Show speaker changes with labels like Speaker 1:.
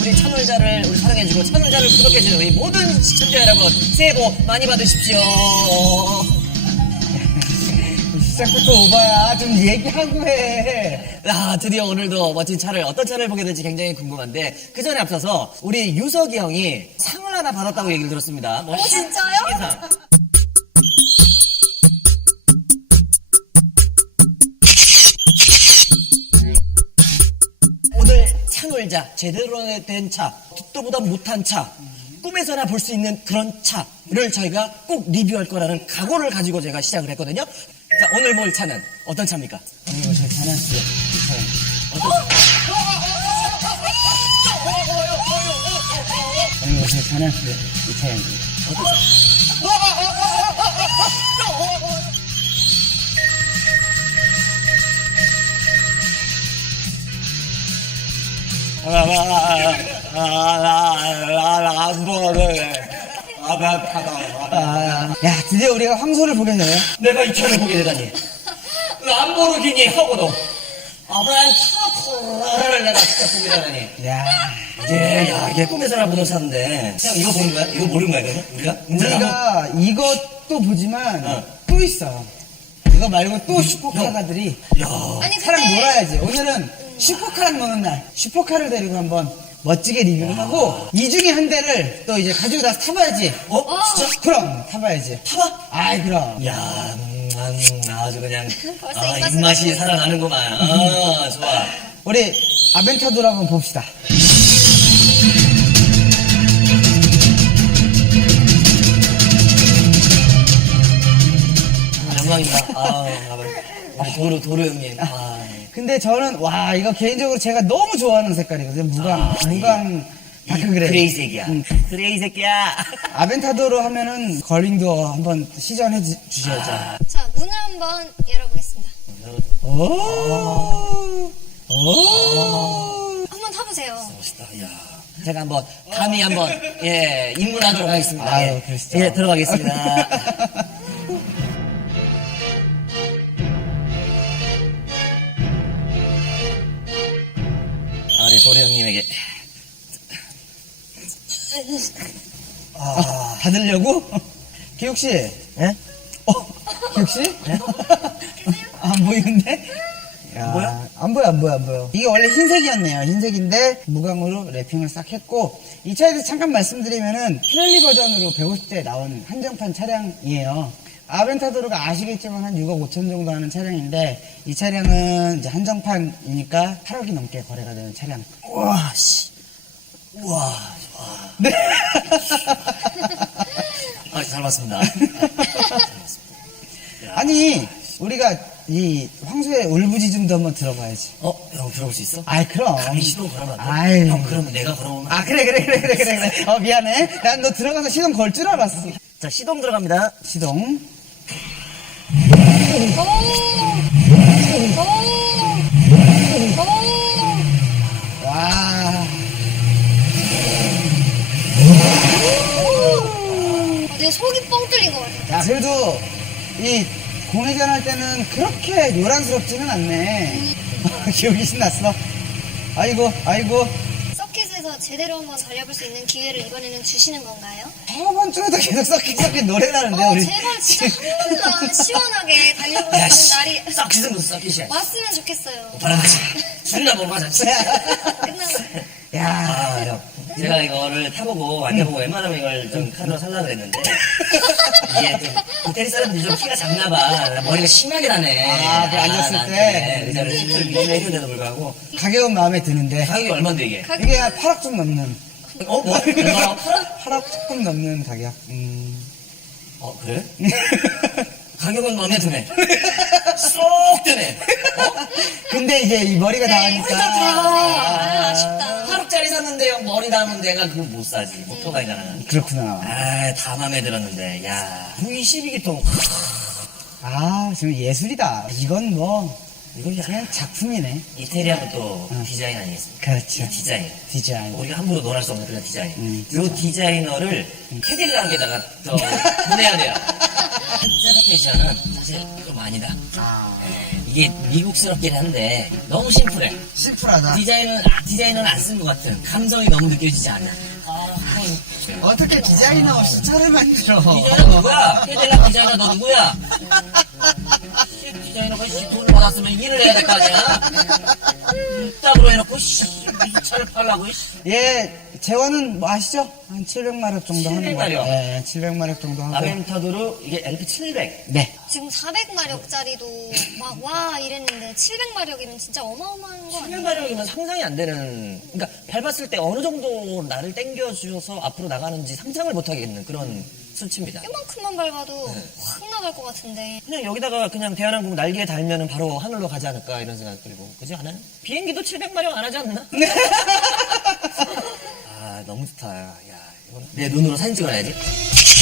Speaker 1: 우리 찬홀자를 우리 사랑해주고 찬홀자를 구독해주는 우리 모든 시청자 여러분 새해 복 많이 받으십시오.
Speaker 2: 시작부터 오바야. 좀 얘기하고 해.
Speaker 1: 드디어 오늘도 멋진 차를 어떤 차를 보게 될지 굉장히 궁금한데 그 전에 앞서서 우리 유석이 형이 상을 하나 받았다고 얘기를 들었습니다.
Speaker 3: 진짜요?
Speaker 1: 신상. 오늘 찬홀자 제대로 된 차, 듣도 보다 못한 차, 꿈에서나 볼 수 있는 그런 차를 저희가 꼭 리뷰할 거라는 각오를 가지고 제가 시작을 했거든요. 자, 오늘 볼 차는 어떤 차입니까?
Speaker 2: 이거 제 차는 이 차예요. 이거 제 차는 이 차예요. 야, 드디어 우리가 황소를 보게 되네.
Speaker 1: 내가 이 차를 보게 되다니. 람보르기니 하고도 아브란차를 내가 직접 보게 되다니.
Speaker 2: 야,
Speaker 1: 이게 꿈에서나 보던 차인데. 형 이거 보는 거야? 이거 모르는 거야, 그러면? 우리가?
Speaker 2: 우리가 이것도 보지만 또 있어. 이거 말고 또 슈퍼카가들이
Speaker 1: 야.
Speaker 3: 아니
Speaker 2: 차랑
Speaker 3: 근데
Speaker 2: 놀아야지. 오늘은 슈퍼카랑 노는 날. 슈퍼카를 데리고 한번 멋지게 리뷰를 하고 이 중에 한 대를 또 이제 가지고 나서 타봐야지.
Speaker 1: 진짜?
Speaker 2: 그럼 타봐야지.
Speaker 1: 타봐?
Speaker 2: 아이 그럼.
Speaker 1: 야, 아주 그냥
Speaker 3: 벌써
Speaker 1: 입맛이 살아나는구만. 좋아.
Speaker 2: 우리 아벤타도를 한번 봅시다.
Speaker 1: 영광입니다. 도루 형님.
Speaker 2: 근데 저는 와 이거 개인적으로 제가 너무 좋아하는 색깔이거든요. 무광 다크그레이.
Speaker 1: 그레이색이야.
Speaker 2: 음.
Speaker 1: 그레이 새끼야.
Speaker 2: 아벤타도로 하면은 걸링도 한번 시전해 주셔야죠.
Speaker 3: 자 문을 한번 열어보겠습니다. 한번 타보세요.
Speaker 1: 멋있다. 야. 제가 한번 감히 한번 입문하도록 하겠습니다.
Speaker 2: 아유, 그러시죠.
Speaker 1: 예, 들어가겠습니다. 우리 도리 형님에게
Speaker 2: 받으려고? 기욱씨.
Speaker 1: 예?
Speaker 2: 기욱씨? 안 보이는데? 야,
Speaker 1: 뭐야?
Speaker 2: 안 보여. 이게 원래 흰색이었네요. 흰색인데 무광으로 랩핑을 싹 했고 이 차에 대해서 잠깐 말씀드리면은 피렐리 버전으로 150대에 나온 한정판 차량이에요. 아벤타도르가 아시겠지만 한 6억 5천 정도 하는 차량인데 이 차량은 이제 한정판이니까 8억이 넘게 거래가 되는 차량.
Speaker 1: 우와, 씨. 우와.
Speaker 2: 네.
Speaker 1: 잘 봤습니다.
Speaker 2: 아니 우리가 이 황소의 울부짖음도 한번 들어봐야지.
Speaker 1: 형 들어볼 수 있어?
Speaker 2: 아이 그럼.
Speaker 1: 감히 시동 걸으면 안 돼?
Speaker 2: 아이.
Speaker 1: 형, 그러면 내가 걸어오면.
Speaker 2: 그래. 미안해. 난 너 들어가서 시동 걸 줄 알았어.
Speaker 1: 자, 시동 들어갑니다.
Speaker 2: 시동. 와.
Speaker 3: 내 속이 뻥 뚫린 것 같아.
Speaker 2: 야, 그래도 이 공회전 할 때는 그렇게 요란스럽지는 않네. 기억이 신났어. 아이고.
Speaker 3: 서킷에서 제대로 한번 달려볼 수 있는 기회를 이번에는 주시는 건가요?
Speaker 2: 저번 주에도 계속 썩기 노래 나는데 우리.
Speaker 3: 제발 진짜 한 번만 시원하게 달려볼 수
Speaker 1: 야,
Speaker 3: 있는
Speaker 1: 씨.
Speaker 3: 날이
Speaker 1: 썩기는 무슨 썩기시야.
Speaker 3: 왔으면 좋겠어요.
Speaker 1: 바람하지. 술이나 먹으러 가자.
Speaker 3: 끝나고.
Speaker 2: 야.
Speaker 1: 형. 제가 이거를 타보고 앉아보고 웬만하면 이걸 좀 카드로 살라 그랬는데 이게 좀 이태리 사람들이 좀 키가 작나 봐. 머리가 심하게 나네.
Speaker 2: 그 앉았을 때?
Speaker 1: 나한테 의자를 좀 미용해주는데도 불구하고
Speaker 2: 가격은 마음에 드는데.
Speaker 1: 가격이 얼만데 이게?
Speaker 2: 이게 한 8억 좀 넘는.
Speaker 1: 뭐? 얼마나?
Speaker 2: 8억 조금 넘는 가격.
Speaker 1: 그래? 가격은 마음에 드네. 쏙 드네.
Speaker 2: 근데 이제 이 머리가 나가니까.
Speaker 3: 아쉽다.
Speaker 1: 8억짜리 샀는데요. 머리 담은 데가 그걸 못 사지. 오토바이잖아.
Speaker 2: 그렇구나.
Speaker 1: 다 마음에 들었는데. 야, V12기통.
Speaker 2: 아, 지금 예술이다. 이건 뭐,
Speaker 1: 이건
Speaker 2: 그냥 작품이네.
Speaker 1: 이태리하고 또 디자인 아니겠습니까?
Speaker 2: 그렇죠.
Speaker 1: 이 디자인.
Speaker 2: 디자인.
Speaker 1: 우리가 함부로 논할 수 없는 그런 디자인. 이 디자이너를 캐딜락에다가 더 보내야 돼요. 세라페이션은 사실 좀 아니다. 이게 미국스럽긴 한데 너무 심플해.
Speaker 2: 심플하다.
Speaker 1: 디자인은 안 쓴 것 같은 감성이 너무 느껴지지 않아.
Speaker 2: 어떻게 디자이너 없이 차를 만들어?
Speaker 1: 디자이너 누구야? 캐딜락 디자이너 너 누구야? 디자이너가 돈을 받았으면 일을 해야 될 거 아니야? 딱으로 해놓고 이 차를 팔라고.
Speaker 2: 예, 제원은 뭐 아시죠? 한 700마력 정도 하는
Speaker 1: 700
Speaker 2: 거예요.
Speaker 1: 마력.
Speaker 2: 네, 700마력 정도 하고.
Speaker 1: 아벤타도르 이게 LP700.
Speaker 2: 네.
Speaker 3: 지금 400마력짜리도 막 와 이랬는데 700마력이면 진짜 어마어마한 거 아니에요?
Speaker 1: 700마력이면 상상이 안 되는, 그러니까 밟았을 때 어느 정도 나를 당겨주셔서 앞으로 나가는지 상상을 못 하겠는 그런 수치입니다.
Speaker 3: 이만큼만 밟아도 확 나갈 것 같은데.
Speaker 1: 그냥 여기다가 그냥 대한항공 날개에 달면은 바로 하늘로 가지 않을까 이런 생각 들고. 그지 않아요? 비행기도 700마력 안 하지 않나? 아, 너무 좋다. 야, 이건 내 눈으로 사진 찍어놔야지.